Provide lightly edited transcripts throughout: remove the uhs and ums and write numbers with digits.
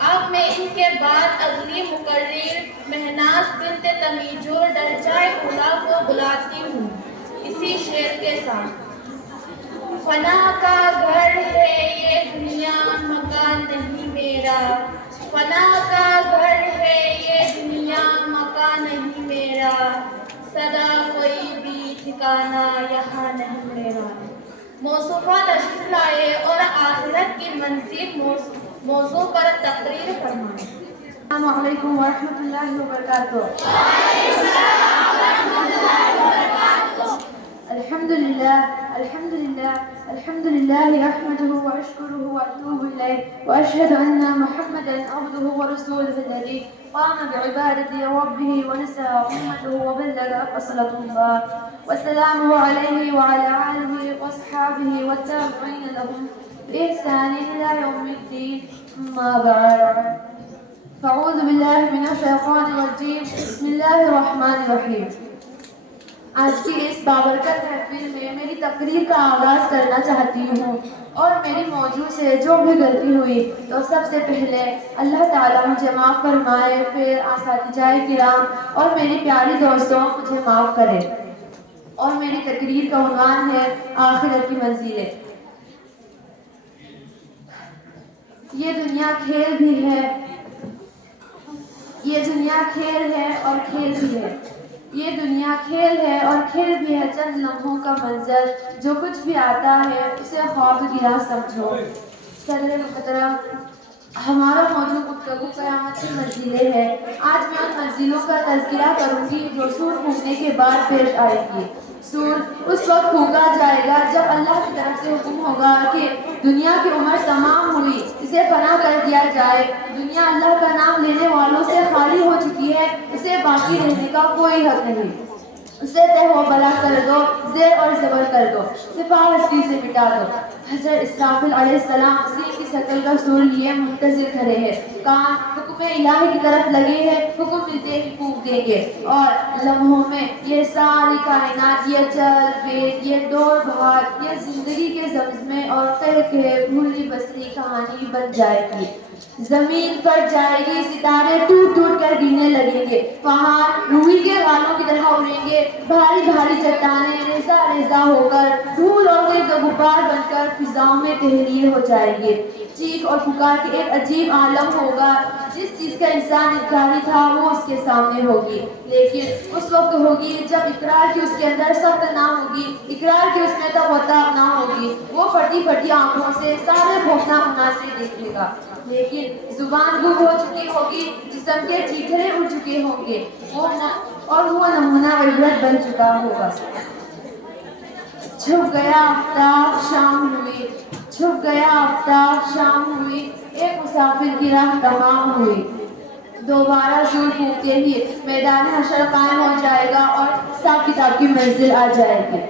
اب میں ان کے بعد اگلی مقرر مہناز بنت تمیجور درجہ اولیٰ کو بلاتی ہوں اسی شعر کے ساتھ۔ فنا کا گھر ہے یہ دنیا مکان نہیں میرا، فنا کا گھر ہے یہ دنیا مکان نہیں میرا، سدا کوئی بھی ٹھکانہ یہاں نہیں میرا۔ موصوفہ تشریف لائے اور آخرت کی منزل موضوع پر تقریر فرمائیں۔ السلام علیکم ورحمۃ اللہ وبرکاتہ۔ الحمد لله أحمده وأشكره وأتوب إليه وأشهد أن محمدا عبده ورسوله الذي قام بعبادة ربه ونسى أمته وبلغ رسالة الله، والسلام عليه وعلى آله وأصحابه والتابعين لهم بإحسان إلى يوم الدين، أما بعد، فأعوذ بالله من الشيطان الرجيم، بسم الله الرحمن الرحيم۔ آج کی اس بابرکت محفل میں میری تقریر کا آغاز کرنا چاہتی ہوں، اور میری موضوع سے جو بھی غلطی ہوئی تو سب سے پہلے اللہ تعالیٰ مجھے معاف فرمائے، پھر اساتذہ کرام اور میری پیاری دوستوں مجھے معاف کرے۔ اور میری تقریر کا عنوان ہے آخرت کی منزلیں۔ یہ دنیا کھیل بھی ہے، یہ دنیا کھیل ہے اور کھیل بھی ہے، یہ دنیا کھیل ہے اور کھیل بھی ہے، چند لمحوں کا منظر، جو کچھ بھی آتا ہے اسے خواب گرا سمجھو۔ صدر محترم، ہمارا موضوع گفتگو قیامت کی منزلیں ہے۔ آج میں ان منزلوں کا تذکرہ کروں گی جو سور پھونکنے کے بعد پیش آئے گی۔ سور اس وقت پھونکا جائے گا جب اللہ کی طرف سے حکم ہوگا کہ دنیا کی عمر تمام ہوئی، اسے فنا کر دیا جائے۔ دنیا اللہ کا نام لینے والوں سے خالی ہو چکی ہے، اسے باقی رہنے کا کوئی حق نہیں۔ اسے تہ و بلا کر دو، زیر اور زبر کر دو، صفا ہستی سے مٹا دو۔ حضرت اسرافیل علیہ السلام سینگ کی شکل کا سور لیے منتظر کھڑے ہیں، کان حکم الہی کی طرف لگے ہیں، حکم ملتے ہی پھونک دیں گے، اور لمحوں میں یہ ساری کائنات، یہ چل پھر، یہ دوڑ بھاگ، یہ زندگی کے زمزمے اور قہقہے بھولی بسری کہانی بن جائے گی۔ زمین پر جائے گی، ستارے ٹوٹ ٹوٹ کر گرنے لگیں گے، پہاڑ روئی کے غالوں کی طرح اڑیں گے، بھاری بھاری چٹانیں ریزہ ریزہ ہو کر دھول اور گرد و غبار بن کر فضاؤں میں تحریر ہو جائیں گے۔ چیخ اور پکار کے ایک عجیب عالم ہوگا، جس چیز کا انسان انکاری تھا وہ اس کے سامنے ہوگی، لیکن اس وقت ہوگی جب اقرار کی اس کے اندر سخت نہ ہوگی، اقرار کی اس میں توقع نہ ہوگی۔ وہ پھٹی پھٹی آنکھوں سے سارے خوفناک مناظر دیکھے گا، لیکن زبان گم ہو چکی ہوگی، جسم کے ٹھیٹھرے اڑ چکے ہوں گے، اور وہ نمونہ عبرت بن چکا ہوگا۔ چھپ گیا آفتاب شام ہوئی، چھپ گیا آفتاب شام ہوئی، ایک مسافر کی راہ تمام ہوئی۔ دوبارہ سور پھونکتے ہی میدان حشر قائم ہو جائے گا اور حساب کتاب کی منزل آ جائے گی۔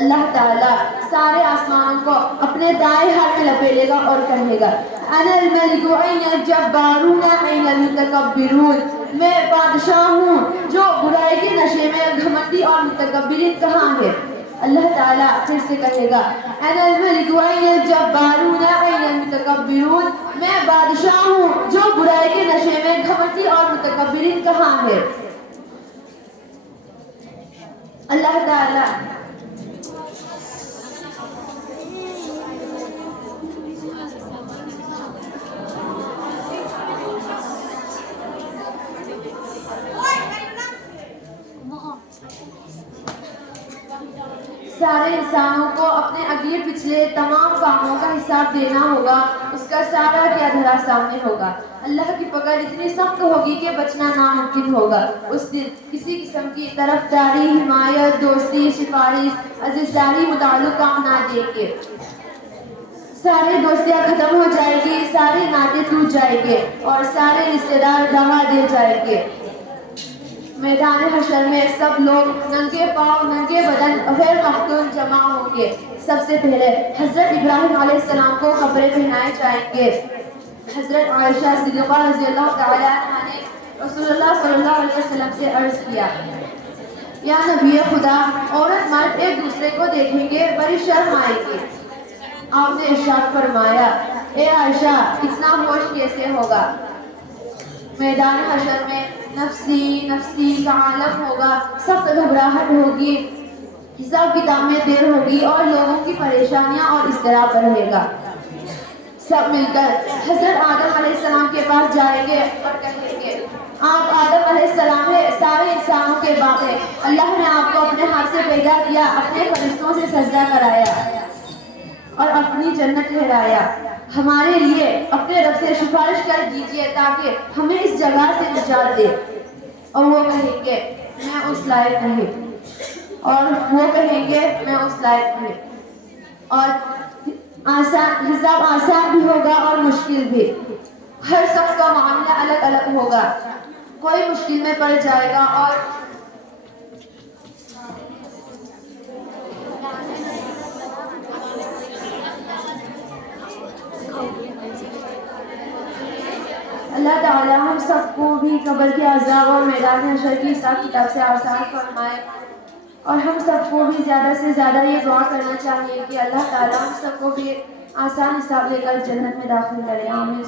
اللہ تعالیٰ سارے آسمانوں کو اپنے دائیں ہاتھ میں لپیٹے گا اور کہے گا، انا الملک این الجبارون این المتکبرون، میں بادشاہ ہوں، جو برائی کے نشے میں گھمنڈی اور متکبرین کہاں ہے؟ اللہ تعالیٰ پھر سے کہے گا، انا الملک این الجبارون این المتکبرون، میں بادشاہ ہوں، جو برائی کے نشے میں گھمنڈی اور متکبرین کہاں ہے؟ اللہ تعالیٰ سارے انسانوں کو اپنے اگلے پچھلے تمام کاموں کا حساب دینا ہوگا، اس کا سارا کیا دھرا سامنے ہوگا۔ اللہ کی پکڑ اتنی سخت ہوگی کہ بچنا ناممکن ہوگا۔ اس دن کسی قسم کی طرفداری، حمایت، دوستی، سفارش، عزیزداری متعلق کام نہ دیں گے۔ سارے دوستیاں ختم ہو جائے گی، سارے ناطے ٹوٹ جائیں گے اور سارے رشتے دار دغا دے جائیں گے۔ میدان حشر میں سب لوگ ننگے پاؤں ننگے بدن غیر مختون جمع ہوں گے۔ سب سے پہلے حضرت ابراہیم علیہ السلام کو کپڑے پہنائے جائیں گے۔ حضرت عائشہ صدیقہ رضی اللہ تعالیٰ عنہ نے رسول اللہ صلی اللہ علیہ وسلم سے عرض کیا، یا نبی خدا، عورت مرد ایک دوسرے کو دیکھیں گے، بڑی شرم آئے گی۔ آپ نے ارشاد فرمایا، اے عائشہ اتنا ہوش کیسے ہوگا؟ میدان حشر میں نفسی نفسی کا عالم ہوگا، سخت گھبراہٹ ہوگی، حساب کتاب میں دیر ہوگی اور لوگوں کی پریشانیاں اور اضطراب رہے گا۔ سب مل کر حضرت آدم علیہ السلام کے پاس جائیں گے اور کہیں گے آپ آدم علیہ السلام ہے، سارے انسانوں کے باپ ہیں، اللہ نے آپ کو اپنے ہاتھ سے پیدا کیا، اپنے فرشتوں سے سجدہ کرایا اور اپنی جنت ٹھہرایا، ہمارے لیے اپنے رب سے سفارش کر دیجئے تاکہ ہمیں اس جگہ سے نجات دے۔ اور وہ کہیں گے میں اس لائق نہیں، اور وہ کہیں گے میں اس لائق نہیں، اور حساب آسان بھی ہوگا اور مشکل بھی، ہر شخص کا معاملہ الگ الگ ہوگا، کوئی مشکل میں پڑ جائے گا اور اللہ تعالی ہم سب کو بھی قبر کے عذاب اور میدان حشر کی حساب کتاب سے آسان فرمائے، اور ہم سب کو بھی زیادہ سے زیادہ یہ دعا کرنا چاہیے کہ اللہ تعالی ہم سب کو بھی آسان حساب لے کر جنت میں داخل کرے۔ آمین۔